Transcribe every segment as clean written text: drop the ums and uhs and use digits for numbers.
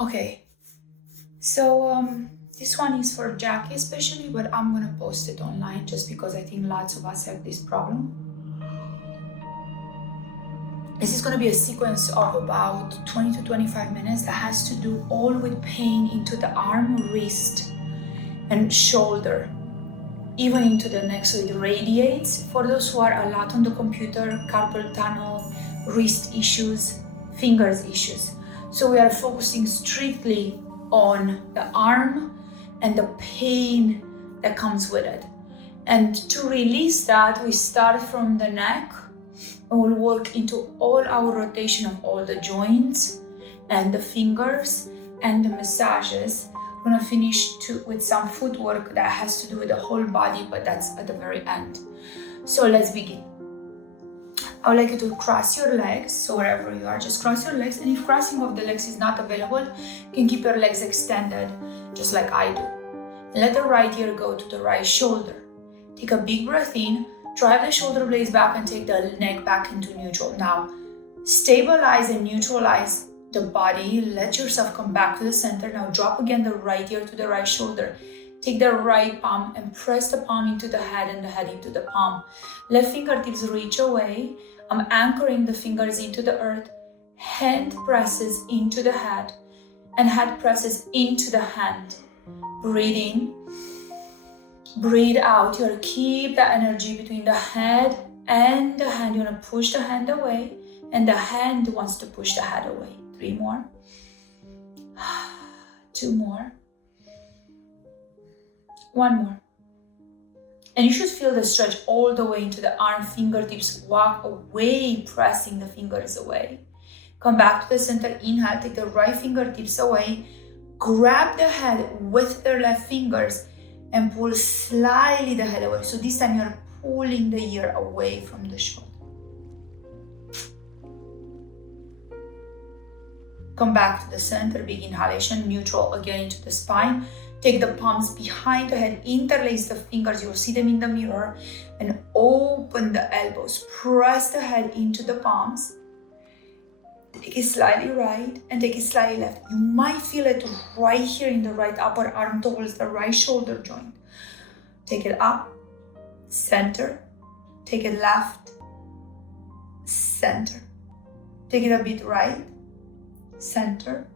Okay, so this one is for Jackie especially, but I'm gonna post it online just because I think lots of us have this problem. This is gonna be a sequence of about 20 to 25 minutes that has to do all with pain into the arm, wrist, and shoulder, even into the neck, so it radiates. For those who are a lot on the computer, carpal tunnel, wrist issues, fingers issues. So we are focusing strictly on the arm and the pain that comes with it. And to release that, we start from the neck and we'll work into all our rotation of all the joints and the fingers and the massages. We're gonna finish with some footwork that has to do with the whole body, but that's at the very end. So let's begin. I would like you to cross your legs, so wherever you are, just cross your legs. And if crossing of the legs is not available, you can keep your legs extended, just like I do. And let the right ear go to the right shoulder. Take a big breath in, drive the shoulder blades back and take the neck back into neutral. Now, stabilize and neutralize the body. Let yourself come back to the center. Now drop again the right ear to the right shoulder. Take the right palm and press the palm into the head and the head into the palm. Let fingertips reach away. I'm anchoring the fingers into the earth. Hand presses into the head and head presses into the hand. Breathe in. Breathe out. You'll keep the energy between the head and the hand. You want to push the hand away and the hand wants to push the head away. 3 more. 2 more. 1 more. And you should feel the stretch all the way into the arm. Fingertips walk away, pressing the fingers away. Come back to the center. Inhale, take the right fingertips away. Grab the head with the left fingers and pull slightly the head away. So this time you're pulling the ear away from the shoulder. Come back to the center, big inhalation, neutral again into the spine. Take the palms behind the head, interlace the fingers, you'll see them in the mirror, and open the elbows. Press the head into the palms. Take it slightly right and take it slightly left. You might feel it right here in the right upper arm towards the right shoulder joint. Take it up, center. Take it left, center. Take it a bit right, center,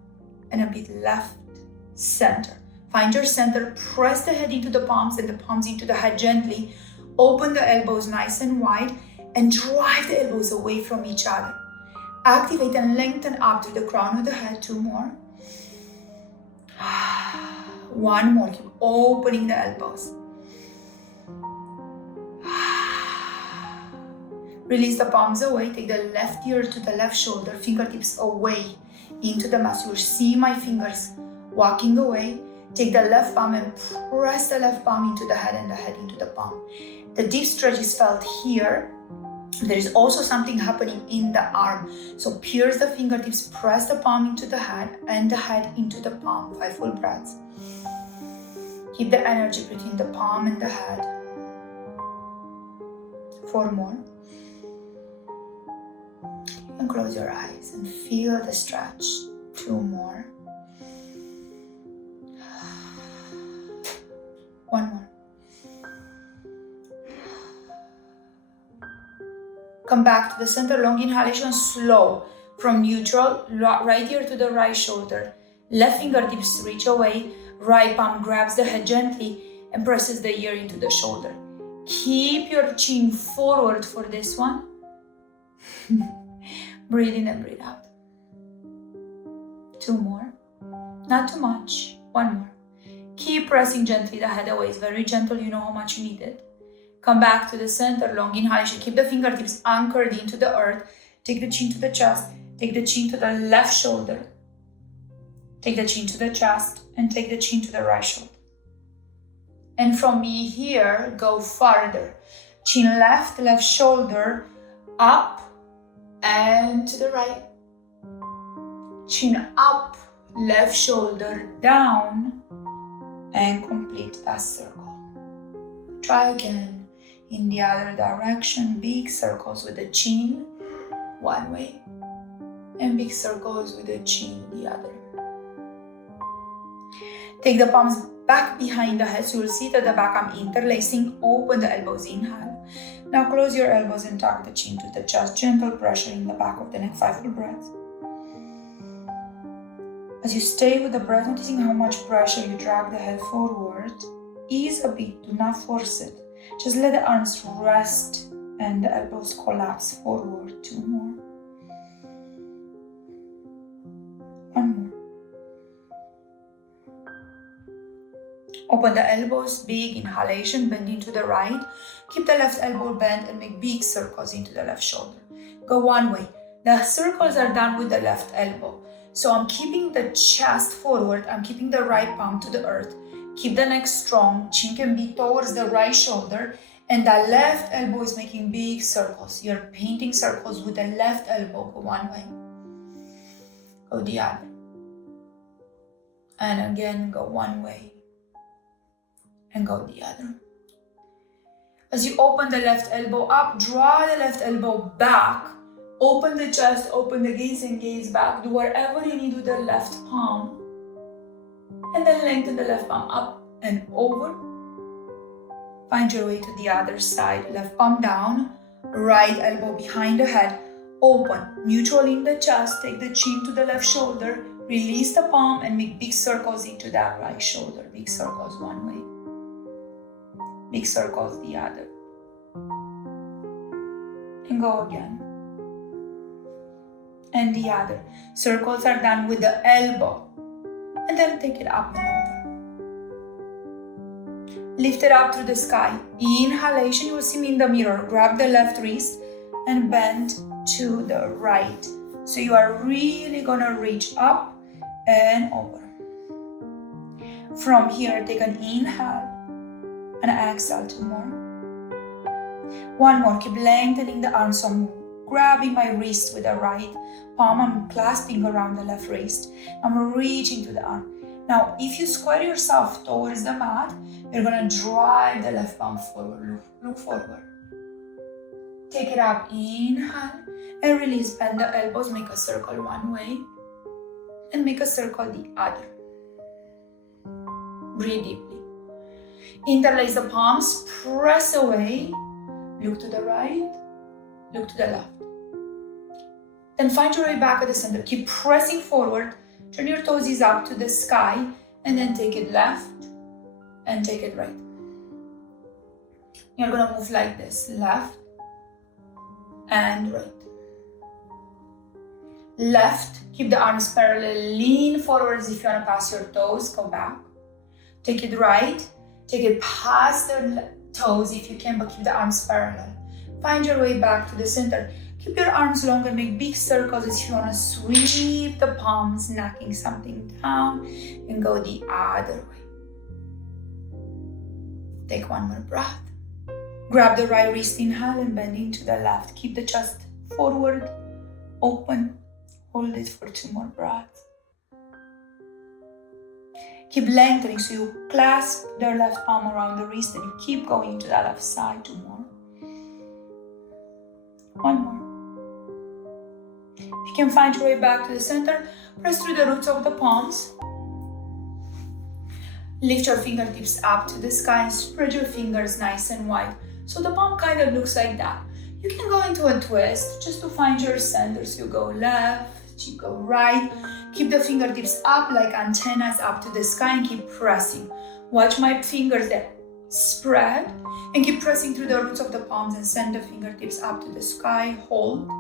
and a bit left, center. Find your center, press the head into the palms and the palms into the head gently. Open the elbows nice and wide and drive the elbows away from each other. Activate and lengthen up to the crown of the head. 2 more. 1 more. Keep opening the elbows. Release the palms away. Take the left ear to the left shoulder. Fingertips away into the mat. You'll see my fingers walking away. Take the left palm and press the left palm into the head and the head into the palm. The deep stretch is felt here. There is also something happening in the arm. So pierce the fingertips, press the palm into the head and the head into the palm. 5 full breaths. Keep the energy between the palm and the head. 4 more. And close your eyes and feel the stretch. 2 more. 1 more. Come back to the center, long inhalation, slow. From neutral, right ear to the right shoulder. Left fingertips reach away. Right palm grabs the head gently and presses the ear into the shoulder. Keep your chin forward for this one. Breathe in and breathe out. 2 more. Not too much. 1 more. Keep pressing gently the head away. It's very gentle. You know how much you need it. Come back to the center, long inhalation. Keep the fingertips anchored into the earth. Take the chin to the chest. Take the chin to the left shoulder. Take the chin to the chest and take the chin to the right shoulder. And from me here, go farther. Chin left, left shoulder, up and to the right. Chin up, left shoulder down, and complete that circle. Try again in the other direction. Big circles with the chin one way and big circles with the chin the other. Take the palms back behind the head. So you'll see that the back I'm interlacing. Open the elbows, inhale. Now close your elbows and tuck the chin to the chest. Gentle pressure in the back of the neck. 5 full breaths. As you stay with the breath, noticing how much pressure you drag the head forward. Ease a bit, do not force it. Just let the arms rest and the elbows collapse forward. 2 more. 1 more. Open the elbows, big inhalation, bend into the right. Keep the left elbow bent and make big circles into the left shoulder. Go one way. The circles are done with the left elbow. So I'm keeping the chest forward. I'm keeping the right palm to the earth. Keep the neck strong. Chin can be towards the right shoulder. And the left elbow is making big circles. You're painting circles with the left elbow. Go one way. Go the other. And again, go one way. And go the other. As you open the left elbow up, draw the left elbow back. Open the chest, open the gaze and gaze back. Do whatever you need with the left palm. And then lengthen the left palm up and over. Find your way to the other side. Left palm down, right elbow behind the head. Open, neutral in the chest. Take the chin to the left shoulder. Release the palm and make big circles into that right shoulder. Big circles one way. Big circles the other. And go again. And the other. Circles are done with the elbow. And then take it up and over. Lift it up through the sky. Inhalation, you will see me in the mirror. Grab the left wrist and bend to the right. So you are really gonna reach up and over. From here, take an inhale and exhale 2 more. 1 more. Keep lengthening the arms. So I'm grabbing my wrist with the right palm. I'm clasping around the left wrist. I'm reaching to the arm. Now, if you square yourself towards the mat, you're gonna drive the left palm forward. Look forward. Take it up. Inhale and release. Bend the elbows. Make a circle one way and make a circle the other. Breathe deeply. Interlace the palms. Press away. Look to the right. Look to the left. Then find your way back at the center. Keep pressing forward. Turn your toesies up to the sky and then take it left and take it right. You're gonna move like this. Left and right. Left. Keep the arms parallel. Lean forwards if you wanna pass your toes. Go back. Take it right. Take it past the toes if you can, but keep the arms parallel. Find your way back to the center. Keep your arms long and make big circles as you want to sweep the palms, knocking something down, and go the other way. Take 1 more breath. Grab the right wrist, inhale, and bend into the left. Keep the chest forward, open. Hold it for 2 more breaths. Keep lengthening, so you clasp the left palm around the wrist and you keep going to the left side. 2 more. 1 more. If you can find your way back to the center, press through the roots of the palms. Lift your fingertips up to the sky and spread your fingers nice and wide. So the palm kind of looks like that. You can go into a twist just to find your center. So you go left, you go right. Keep the fingertips up like antennas up to the sky and keep pressing. Watch my fingers there. Spread and keep pressing through the roots of the palms and send the fingertips up to the sky. Hold.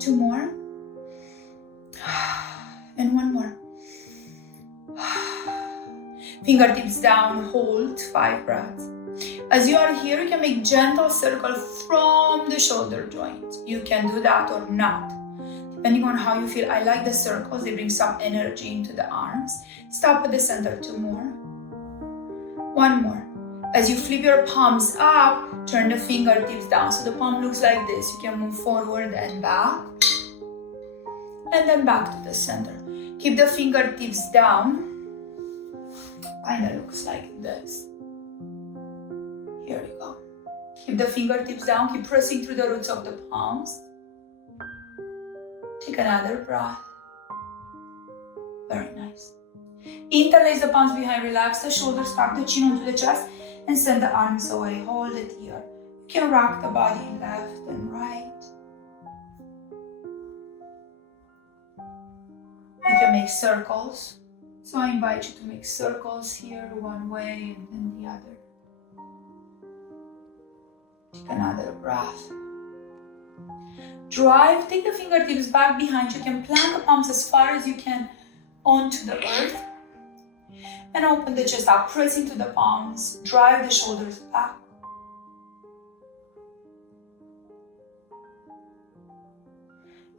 2 more. And 1 more. Fingertips down, hold. 5 breaths. As you are here, you can make gentle circle from the shoulder joint. You can do that or not, depending on how you feel. I like the circles, they bring some energy into the arms. Stop at the center. 2 more. 1 more. As you flip your palms up, turn the fingertips down. So the palm looks like this. You can move forward and back. And then back to the center. Keep the fingertips down. Kind of looks like this. Here you go. Keep the fingertips down. Keep pressing through the roots of the palms. Take another breath. Very nice. Interlace the palms behind, relax the shoulders, tuck the chin onto the chest, and send the arms away. Hold it here. You can rock the body left and right. You can make circles. So I invite you to make circles here, one way and then the other. Take another breath. Drive, take the fingertips back behind you. You can plant the palms as far as you can onto the earth. And open the chest up, press into the palms, drive the shoulders back.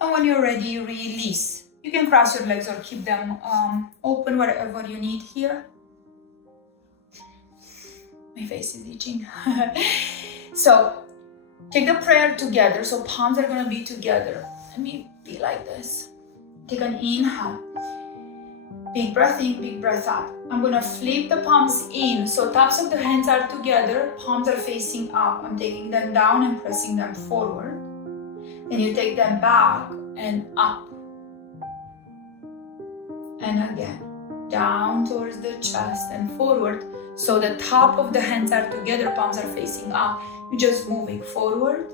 And when you're ready, release. You can cross your legs or keep them open wherever you need here. My face is itching. So, take the prayer together. So palms are gonna be together. Let me be like this. Take an inhale. Big breath in, big breath out. I'm gonna flip the palms in. So tops of the hands are together, palms are facing up. I'm taking them down and pressing them forward. Then you take them back and up. And again, down towards the chest and forward. So the top of the hands are together, palms are facing up. You're just moving forward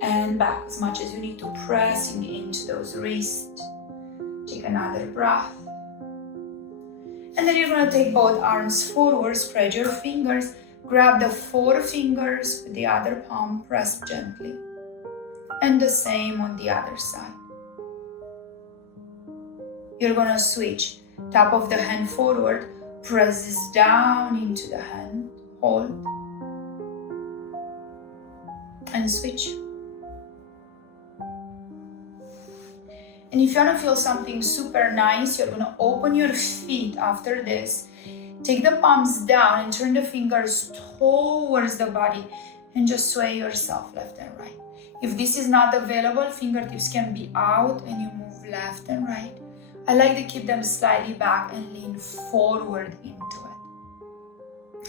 and back as much as you need to, pressing into those wrists. Take another breath. And then you're gonna take both arms forward, spread your fingers, grab the forefingers with the other palm, press gently. And the same on the other side. You're gonna switch. Top of the hand forward, press this down into the hand, hold. And switch. And if you want to feel something super nice, you're going to open your feet after this. Take the palms down and turn the fingers towards the body and just sway yourself left and right. If this is not available, fingertips can be out and you move left and right. I like to keep them slightly back and lean forward into it.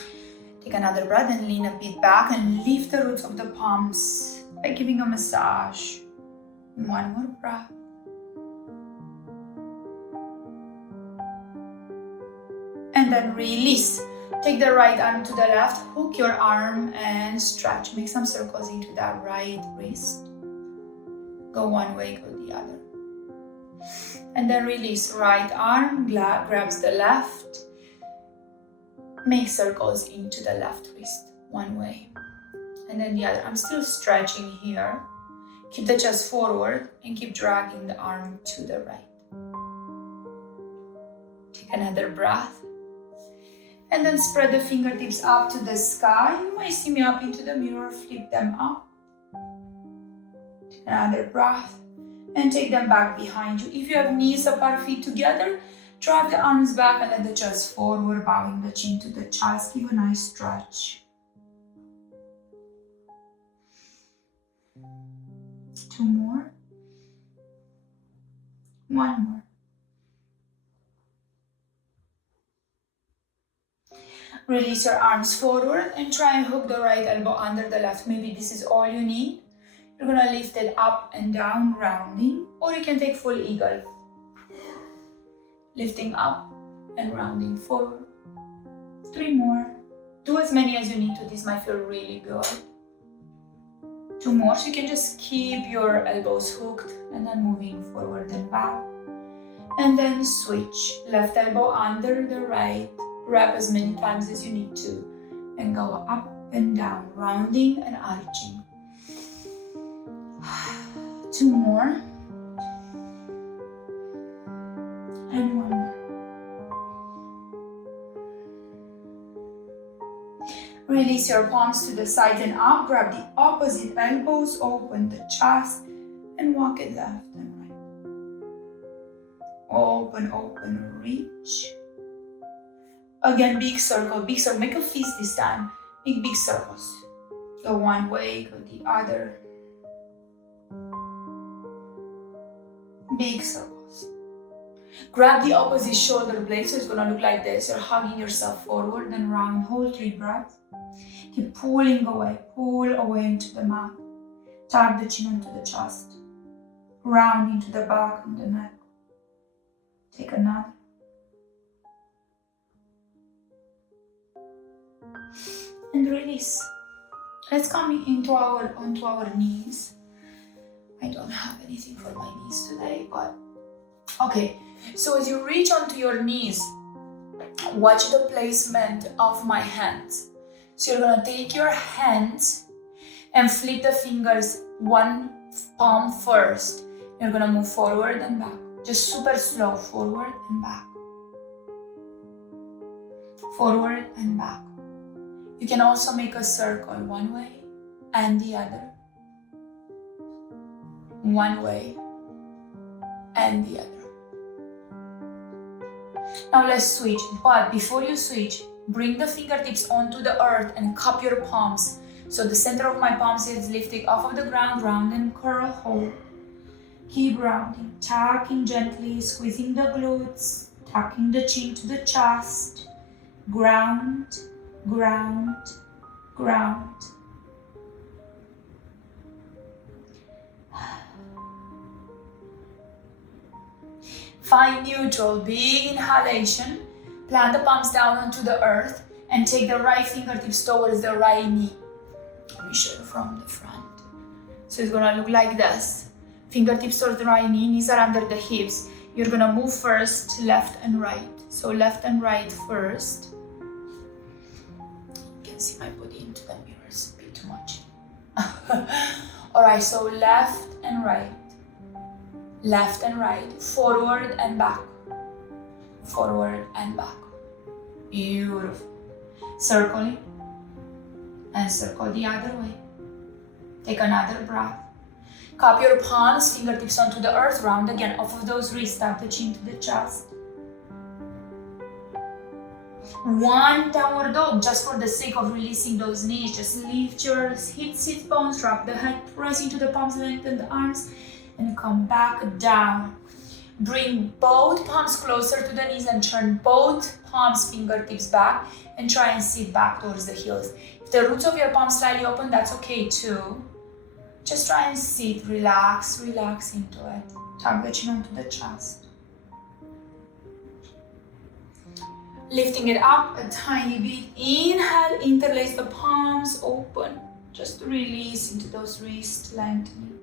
Take another breath and lean a bit back and lift the roots of the palms by giving a massage. One more breath. And then release. Take the right arm to the left, hook your arm and stretch. Make some circles into that right wrist. Go one way, go the other. And then release. Right arm grabs the left. Make circles into the left wrist, one way. And then the other. I'm still stretching here. Keep the chest forward and keep dragging the arm to the right. Take another breath. And then spread the fingertips up to the sky. You might see me up into the mirror, flip them up. Take another breath and take them back behind you. If you have knees apart, feet together, drive the arms back and let the chest forward, bowing the chin to the chest. Give a nice stretch. 2 more. 1 more. Release your arms forward and try and hook the right elbow under the left. Maybe this is all you need. You're gonna lift it up and down, rounding, or you can take full eagle. Lifting up and rounding forward. 3 more. Do as many as you need to. This might feel really good. 2 more. So you can just keep your elbows hooked and then moving forward and back. And then switch. Left elbow under the right. Grab as many times as you need to and go up and down, rounding and arching. 2 more. And 1 more. Release your palms to the side and up. Grab the opposite elbows, open the chest and walk it left and right. Open, open, reach. Again, big circle, make a fist this time. Make big circles. Go one way, go the other. Big circles. Grab the opposite shoulder blade, so it's gonna look like this. You're hugging yourself forward, then round, hold 3 breaths. Keep pulling away, pull away into the mat. Tap the chin onto the chest. Round into the back and the neck. Take Take another. And release. Let's come onto our knees. I don't have anything for my knees today, but okay. So as you reach onto your knees, watch the placement of my hands. So you're gonna take your hands and flip the fingers one palm first. You're gonna move forward and back. Just super slow, forward and back. Forward and back. You can also make a circle one way and the other. One way and the other. Now let's switch, but before you switch, bring the fingertips onto the earth and cup your palms. So the center of my palms is lifting off of the ground, round and curl, hold. Keep rounding, tucking gently, squeezing the glutes, tucking the chin to the chest. Ground, ground, ground. Find neutral, big inhalation. Plant the palms down onto the earth and take the right fingertips towards the right knee. Let me show you from the front. So it's gonna look like this. Fingertips towards the right knee, knees are under the hips. You're gonna move first, left and right. So left and right first. You can see my body into the mirror, it's a bit too much. Alright, so left and right. Left and right, forward and back. Forward and back. Beautiful. Circling and circle the other way. Take another breath. Cup your palms, fingertips onto the earth, round again off of those wrists, tap the chin to the chest. One downward dog, just for the sake of releasing those knees. Just lift your hips, sit bones, drop the head, press into the palms, lengthen the arms, and come back down. Bring both palms closer to the knees and turn both palms, fingertips back, and try and sit back towards the heels. If the roots of your palms slightly open, that's okay too. Just try and sit, relax, relax into it. Tuck the chin onto the chest. Lifting it up a tiny bit. Inhale, interlace the palms, open. Just release into those wrists, lengthening.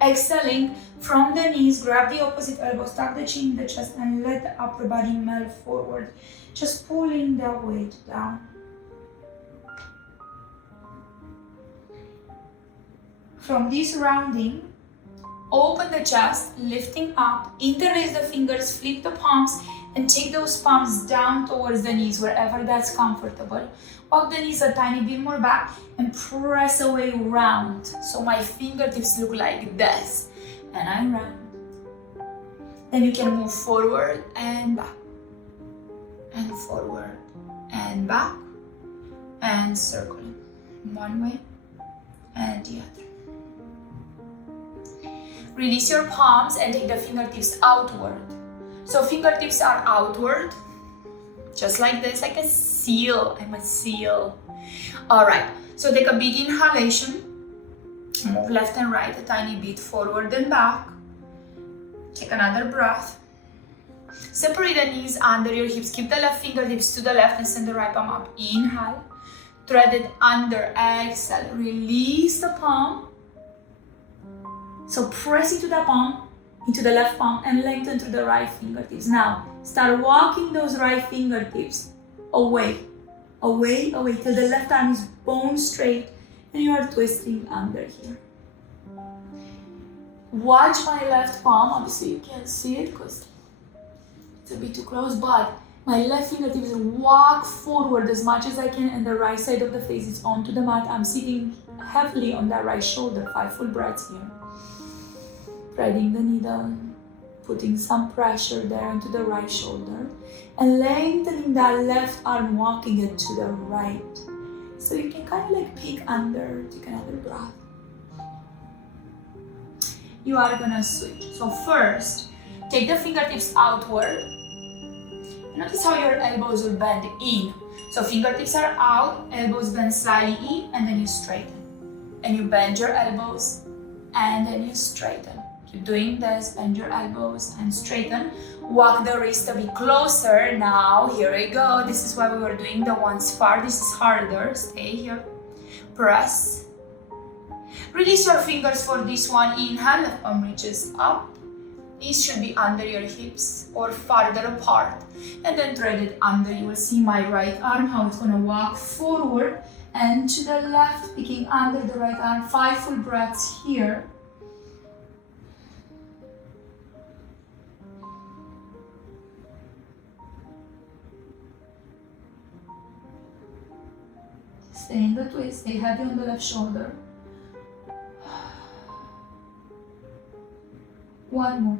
Exhaling from the knees, grab the opposite elbows, tuck the chin in the chest and let the upper body melt forward. Just pulling the weight down. From this rounding, open the chest, lifting up, interlace the fingers, flip the palms, and take those palms down towards the knees, wherever that's comfortable. Walk the knees a tiny bit more back and press away round. So my fingertips look like this, and I'm round. Then you can move forward and back, and forward and back, and circling. One way and the other. Release your palms and take the fingertips outward. So fingertips are outward, just like this, like a seal. I'm a seal. All right, so take a big inhalation. Move left and right a tiny bit, forward and back. Take another breath. Separate the knees under your hips. Keep the left fingertips to the left and send the right palm up. Inhale. Thread it under. Exhale. Release the palm. So press into the palm, into the left palm, and lengthen through the right fingertips. Now, start walking those right fingertips away, away, away, till the left arm is bone straight and you are twisting under here. Watch my left palm. Obviously, you can't see it because it's a bit too close, but my left fingertips walk forward as much as I can, and the right side of the face is onto the mat. I'm sitting heavily on that right shoulder. 5 full breaths here. Threading the needle, putting some pressure there into the right shoulder, and lengthening that left arm, walking it to the right. So you can kind of like peek under, take another breath. You are gonna switch. So first, take the fingertips outward. Notice how your elbows will bend in. So fingertips are out, elbows bend slightly in, and then you straighten. And you bend your elbows, and then you straighten. Keep doing this, bend your elbows and straighten. Walk the wrist a bit closer. Now, here we go. This is why we were doing the ones far. This is harder. Stay here. Press. Release your fingers for this one. Inhale, left palm reaches up. These should be under your hips or farther apart. And then thread it under. You will see my right arm, how it's gonna walk forward and to the left, picking under the right arm. 5 full breaths here. Stay in the twist, stay heavy on the left shoulder. One more.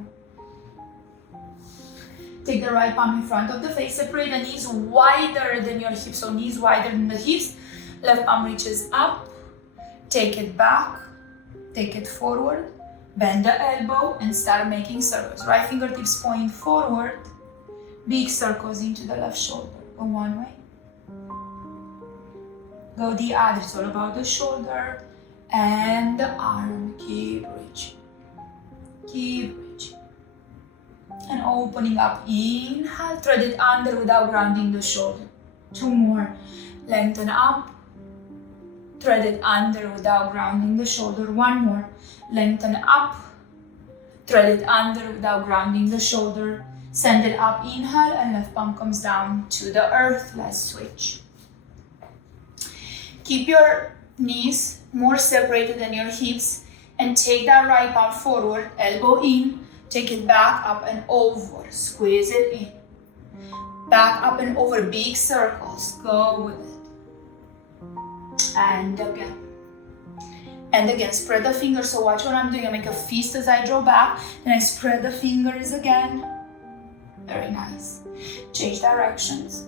Take the right palm in front of the face. Separate the knees wider than your hips. So knees wider than the hips. Left palm reaches up. Take it back. Take it forward. Bend the elbow and start making circles. Right fingertips point forward. Big circles into the left shoulder. Go one way. Go the other. It's all about the shoulder and the arm. Keep reaching. Keep reaching. And opening up. Inhale. Thread it under without grounding the shoulder. 2 more. Lengthen up. Thread it under without grounding the shoulder. 1 more. Lengthen up. Thread it under without grounding the shoulder. Send it up. Inhale and left palm comes down to the earth. Let's switch. Keep your knees more separated than your hips and take that right palm forward, elbow in, take it back up and over, squeeze it in. Back up and over, big circles, go with it. And again. And again, spread the fingers, so watch what I'm doing. I make a fist as I draw back, then I spread the fingers again. Very nice. Change directions.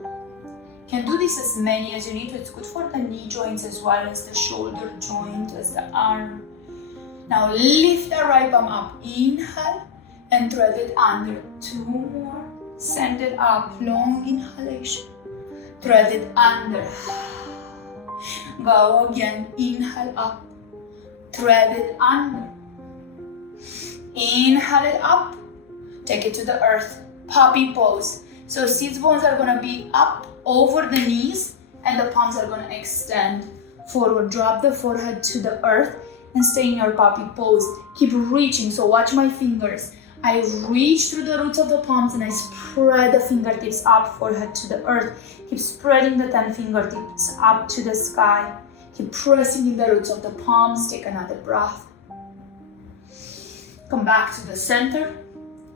You can do this as many as you need to. It's good for the knee joints as well as the shoulder joint, as the arm. Now lift the right palm up. Inhale and thread it under. 2 more. Send it up. Long inhalation. Thread it under. Go again. Inhale up. Thread it under. Inhale it up. Take it to the earth. Puppy pose. So sits bones are gonna be up over the knees and the palms are gonna extend forward. Drop the forehead to the earth and stay in your puppy pose. Keep reaching, so watch my fingers. I reach through the roots of the palms and I spread the fingertips up, forehead to the earth. Keep spreading the 10 fingertips up to the sky. Keep pressing in the roots of the palms. Take another breath. Come back to the center.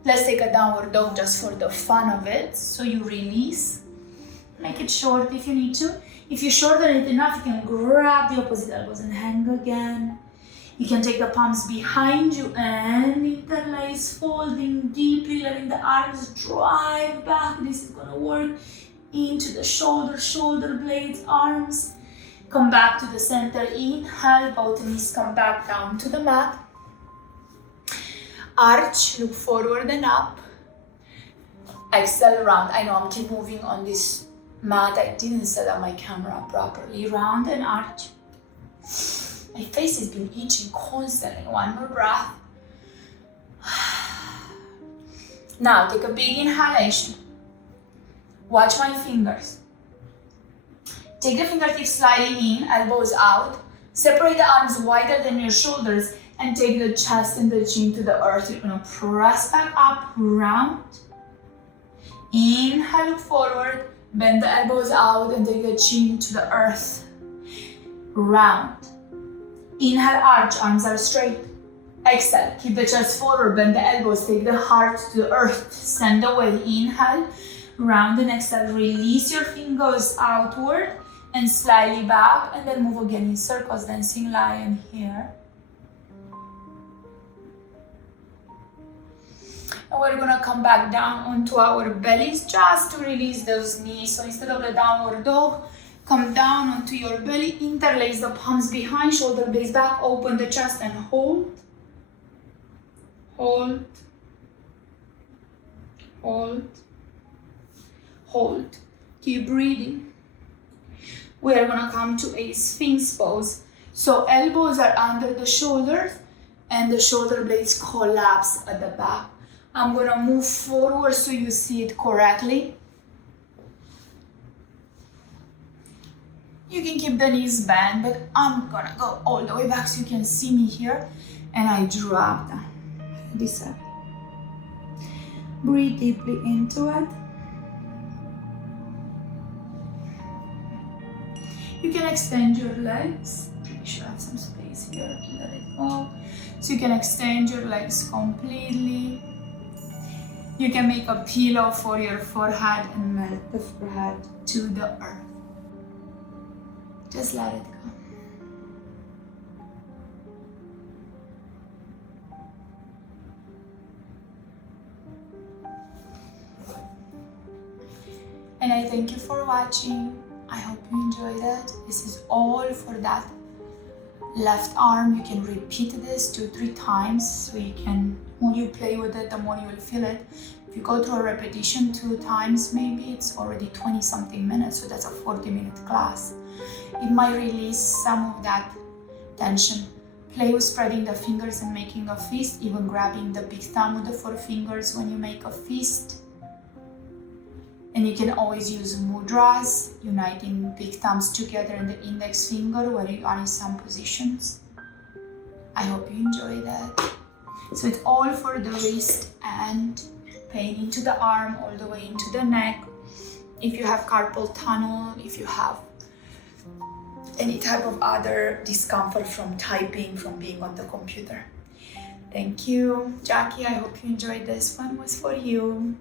Let's take a downward dog just for the fun of it. So you release. Make it short if you need to. If you shorten it enough, you can grab the opposite elbows and hang again. You can take the palms behind you and interlace, folding deeply, letting the arms drive back. This is gonna work into the shoulder blades, arms. Come back to the center. Inhale, both knees come back down to the mat. Arch, look forward and up. Exhale, round. I know I'm keep moving on this mat. I didn't set up my camera properly. Round and arch. My face has been itching constantly. 1 more breath. Now take a big inhalation. Watch my fingers. Take the fingertips slightly in, elbows out. Separate the arms wider than your shoulders and take the chest and the chin to the earth. You're gonna press back up, round. Inhale, look forward. Bend the elbows out and take the chin to the earth. Round. Inhale, arch, arms are straight. Exhale, keep the chest forward, bend the elbows, take the heart to the earth. Send away. Inhale, round and exhale. Release your fingers outward and slightly back, and then move again in circles, dancing lion here. And we're gonna come back down onto our bellies just to release those knees. So instead of the downward dog, come down onto your belly, interlace the palms behind, shoulder blades back, open the chest and hold. Hold. Hold. Hold. Keep breathing. We are gonna come to a Sphinx pose. So elbows are under the shoulders and the shoulder blades collapse at the back. I'm gonna move forward so you see it correctly. You can keep the knees bent, but I'm gonna go all the way back so you can see me here. And I drop down. This up. Breathe deeply into it. You can extend your legs. Make sure I have some space here to let it go. So you can extend your legs completely. You can make a pillow for your forehead and melt the forehead to the earth. Just let it go. And I thank you for watching. I hope you enjoyed it. This is all for that left arm. You can repeat this 2-3 times so you can, more you play with it, the more you will feel it. If you go through a repetition 2 times, maybe it's already 20 something minutes, so that's a 40-minute class. It might release some of that tension. Play with spreading the fingers and making a fist, even grabbing the big thumb with the 4 fingers when you make a fist. And you can always use mudras, uniting big thumbs together and the index finger where you are in some positions. I hope you enjoy that. So it's all for the wrist and pain into the arm, all the way into the neck. If you have carpal tunnel, if you have any type of other discomfort from typing, from being on the computer. Thank you, Jackie. I hope you enjoyed this one. Was for you.